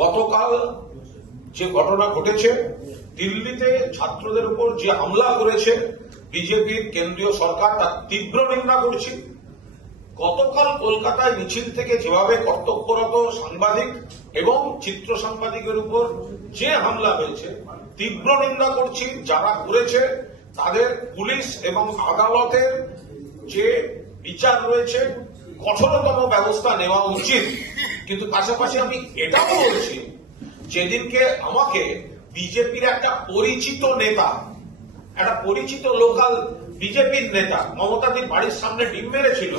গতকাল যে ঘটনা ঘটেছে, দিল্লিতে ছাত্রদের উপর যে হামলা করেছে বিজেপির কেন্দ্রীয় সরকার, তার তীব্র নিন্দা করছি। গতকাল কলকাতায় মিছিল থেকে যেভাবে কর্তব্যরত সাংবাদিক এবং চিত্র সাংবাদিকের উপর যে হামলা হয়েছে, তীব্র নিন্দা করছি। যারা করেছে তাদের পুলিশ এবং আদালতের যে বিচার রয়েছে, কঠোরতম ব্যবস্থা নেওয়া উচিত। কিন্তু পাশাপাশি আমি এটাও বলছি, যেদিনকে আমাকে বিজেপির একটা পরিচিত নেতা, একটা পরিচিত লোকাল বিজেপির নেতা মমতাদির বাড়ির সামনে ডিম মেরেছিল,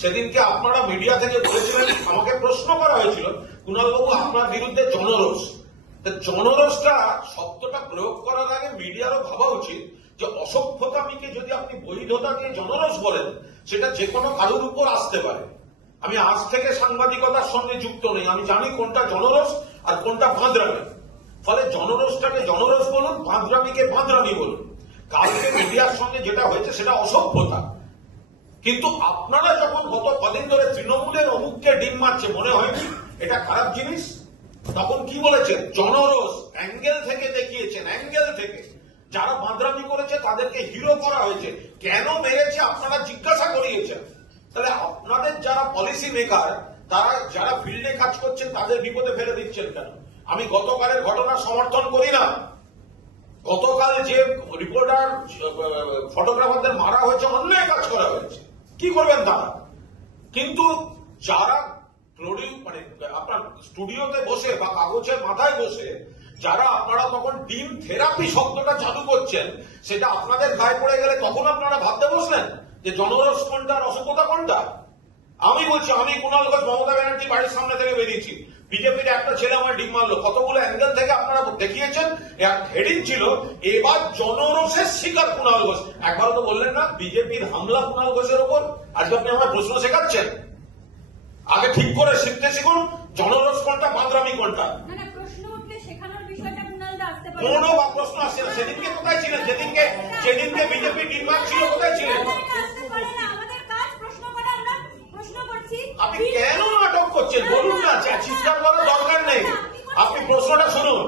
সেদিনকে আপনারা মিডিয়া থেকে বলেছিলেন, আমাকে প্রশ্ন করা হয়েছিল, কুণালবাবু আপনার বিরুদ্ধে জনরোষ। জনরোষটা শব্দটা প্রয়োগ করার আগে মিডিয়ারও ভাবা উচিত যে অসভ্যতামিকে যদি আপনি বৈধতাকে জনরোষ বলেন, সেটা যে কোনো কারোর উপর আসতে পারে। আমি আজ থেকে সাংবাদিকতার সঙ্গে যুক্ত নেই, আমি জানি কোনটা জনরোষ আর কোনটা বাঁদরামি। ফলে জনরোষটাকে জনরোষ বলুন, বাঁদরামিকে বাঁদরামি বলুন। কালকে মিডিয়ার সঙ্গে যেটা হয়েছে সেটা অসভ্যতা। কিন্তু আপনারা যখন গত কদিন ধরে তৃণমূলের অমুককে ডিম মারছে মনে হয়নি এটা খারাপ জিনিস? তখন কি বলেছেন? জনরোষ অ্যাঙ্গেল থেকে দেখিয়েছেন, অ্যাঙ্গেল থেকে। যারা বাঁদরামি করেছে তাদেরকে হিরো করা হয়েছে। কেন মেরেছে আপনারা জিজ্ঞাসা করিয়েছেন। তাহলে আপনাদের যারা পলিসি মেকার, তারা যারা ফিল্ডে কাজ করছেন, তাদের বিপদে ফেলে দিচ্ছেন কেন? আমি গতকালের ঘটনা সমর্থন করি না। গতকাল যে রিপোর্টার ফটোগ্রাফারদের মারা হয়েছে, অন্যায় কাজ করা হয়েছে, কি করবেন তারা? কিন্তু যারা মানে আপনার স্টুডিওতে বসে বা কাগজের মাথায় বসে যারা আপনারা তখন ডিম থেরাপি শব্দটা চালু করছেন, সেটা আপনাদের গায়ে পড়ে গেলে তখন আপনারা ভাবতে বসলেন যে জনরোষ কোনটা আর অসভ্যতা কোনটা। আমি বলছি, আমি কুণাল ঘোষ মমতা ব্যানার্জি বাড়ির সামনে থেকে বেরিয়েছি, বিজেপির একটা ছেলে আমার ডিম মারলো, কতগুলো অ্যাঙ্গেল থেকে আপনারা দেখিয়েছেন। হেডিং ছিল এবার জনরোষের শিকার কুণাল ঘোষ। একবারও তো বললেন না বিজেপির হামলা কুণাল ঘোষের উপর। আজকে আপনি আমার প্রশ্ন শেখাচ্ছেন। আগে ঠিক করে শিখতে শিখুন জনরোষ কোনটা, বাঁদরামি কোনটা। কোনো প্রশ্ন আসছে না। সেদিনকে কোথায় ছিলেন? যেদিনকে বিজেপি ডিম মারছিল কোথায় ছিলেন? আপনি কেন নাটক করছেন বলুন না, চিৎকার করার দরকার নেই। আপনি প্রশ্নটা শুনুন।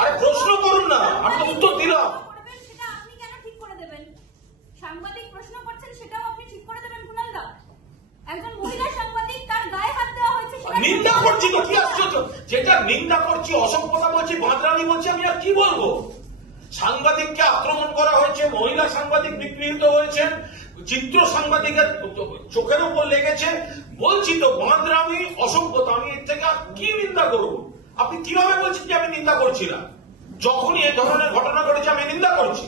আরে প্রশ্ন করুন না, আমি তো উত্তর দিলাম। সাংবাদিক প্রশ্ন করছেন, সেটাও আপনি ঠিক করে দেবেন কুণালদা? একজন মহিলা সাংবাদিক, তার গায়ে হাত দেওয়া হয়েছে, নিন্দা করছি তো কি আশ্চর্য? যেটা নিন্দা করছি, অসভ্যতা বলছি, বাঁদরামি বলছি, আমি আর কি বলবো? সাংবাদিককে আক্রমণ করা হয়েছে, মহিলা সাংবাদিক নিগৃহীত হয়েছেন, চিত্র সাংবাদিকের চোখের উপর লেগেছে, বলছি তো বাঁদরামি, অসভ্যতা। আমি এর থেকে আর কি নিন্দা করবো? আপনি কিভাবে বলছেন যে আমি নিন্দা করছি না? যখনই এ ধরনের ঘটনা ঘটেছে আমি নিন্দা করছি।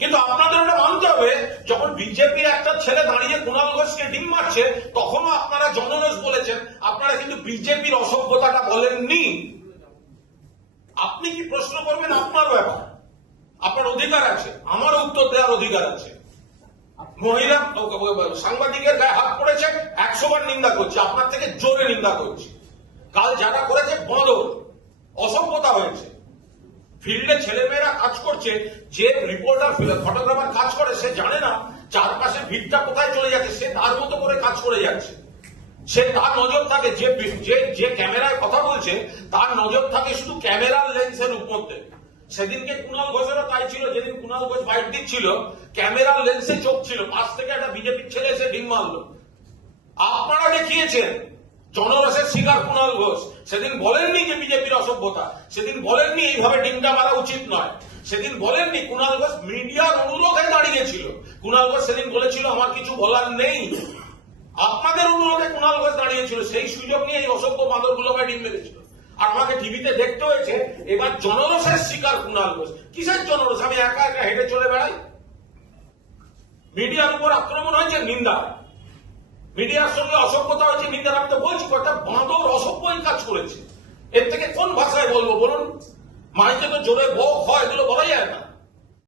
কিন্তু আপনাদের এটা মানতে হবে, যখন বিজেপির একটা ছেলে দাঁড়িয়ে কুণাল ঘোষকে ডিম মারছে, তখনও আপনারা জনরোষ বলেছেন। আপনারা কিন্তু বিজেপির অসভ্যতাটা বলেননি। আপনি কি প্রশ্ন করবেন আপনার ব্যাপার, আপনার অধিকার আছে, আমারও উত্তর দেওয়ার অধিকার আছে। মহিলা সাংবাদিকের গায়ে হাত পড়েছে, 100 বার নিন্দা করছি, আপনার থেকে জোরে নিন্দা করছি। কাল যারা করেছে বাঁদর, অসভ্যতা হয়েছে। ফিল্ডে ছেলেমেয়েরা কাজ করছে, যে রিপোর্টার ফটোগ্রাফার কাজ করে সে জানে না চারপাশে ভিড়টা কোথায় চলে যাচ্ছে, সে তার মতো করে কাজ করে যাচ্ছে। সে তার নজর থাকে, যে ক্যামেরায় কথা বলছে তার নজর থাকে শুধু ক্যামেরার লেন্সের উপরতে। সেদিনকে কুণাল ঘোষেরও তাই ছিল। যেদিন কুণাল ঘোষ বাইট দিচ্ছিল, ক্যামেরার লেন্সে চোখ ছিল, পাশ থেকে একটা বিজেপির ছেলে এসে ডিম মারলো। আপনারা দেখিয়েছেন জনরসের শিকার কুণাল ঘোষ। সেদিন বলেননি যে বিজেপির অসভ্যতা, সেদিন বলেননি এইভাবে ডিমটা মারা উচিত নয়, সেদিন বলেননি। কুণাল ঘোষ মিডিয়ার অনুরোধে দাঁড়িয়েছিল। কুণাল ঘোষ সেদিন বলেছিল আমার কিছু বলার নেই। আপনাদের অনুরোধে কুণাল ঘোষ দাঁড়িয়েছিল, সেই সুযোগ নিয়ে এই অসভ্য বাঁদরগুলোকে ডিম মেরেছিল। আর আমাকে টিভিতে দেখতে হয়েছে এবার জনরসের শিকার কুণাল ঘোষ। কিসের জনরস? আমি একা একা হেঁটে চলে বেড়াই? মিডিয়ার উপর আক্রমণ হয়েছে, নিন্দা। মিডিয়ার সঙ্গে অসভ্যতা হয়েছে, নিন্দা। আমি তো বলছি একটা বাঁদর অসভ্যই কাজ করেছে। এর থেকে কোন ভাষায় বলবো বলুন? মাইকে তো জোরে বক হয়, এগুলো বলা যায় না।